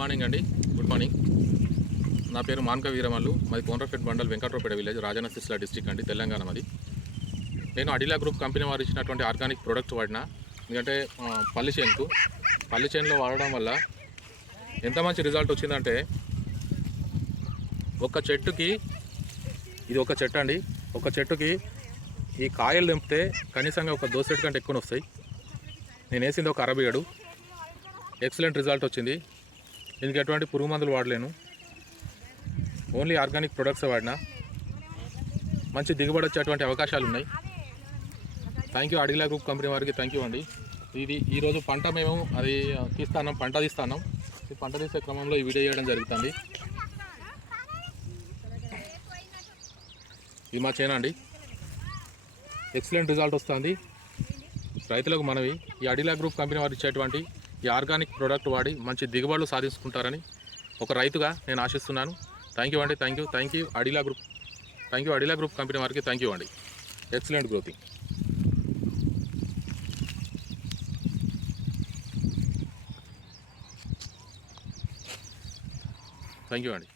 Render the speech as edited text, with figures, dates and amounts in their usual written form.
Morning అండి. Good morning. నా పేరు మాన్క వీరమల్లు. మాది కోనరాపేట మండల్ వెంకట్రావుపేట విలేజ్, రాజన్న సిరిసిల్ల డిస్ట్రిక్ట్ అండి, తెలంగాణ. మాది. నేను అడిలా గ్రూప్ కంపెనీ వారు ఇచ్చినటువంటి ఆర్గానిక్ ప్రొడక్ట్స్ వాడినా. ఎందుకంటే పల్లి చేనులో వాడడం వల్ల ఎంత మంచి రిజల్ట్ వచ్చిందంటే, ఒక చెట్టుకి, ఇది ఒక చెట్టు అండి, ఒక చెట్టుకి ఈ కాయలు తెంపితే కనీసంగా ఒక దోసెట్టు కంటే ఎక్కువ వస్తాయి. నేను వేసింది ఒక 67. ఎక్సలెంట్ రిజల్ట్ వచ్చింది. దీనికి ఎటువంటి పురుగు మందులు వాడలేను, ఓన్లీ ఆర్గానిక్ ప్రొడక్ట్స్ వాడినా. మంచి దిగుబడి వచ్చేటువంటి అవకాశాలు ఉన్నాయి. థ్యాంక్ యూ అడిలా గ్రూప్ కంపెనీ వారికి థ్యాంక్ యూ అండి. ఇది ఈరోజు పంట మేము అది పంట తీస్తున్నాం. ఈ పంట తీసే క్రమంలో ఈ వీడియో చేయడం జరుగుతుంది. ఇది మా చేను అండి. ఎక్సలెంట్ రిజల్ట్ వస్తుంది. రైతులకు మనవి, ఈ అడిలా గ్రూప్ కంపెనీ వారు ఇచ్చేటువంటి ఈ ఆర్గానిక్ ప్రోడక్ట్ వాడి మంచి దిగుబడులు సాధించుకుంటారని ఒక రైతుగా నేను ఆశిస్తున్నాను. థ్యాంక్ యూ అండి. థ్యాంక్ యూ అడిలా గ్రూప్ కంపెనీ వారికి థ్యాంక్ యూ అండి. ఎక్సలెంట్ గ్రోతింగ్. థ్యాంక్ యూ అండి.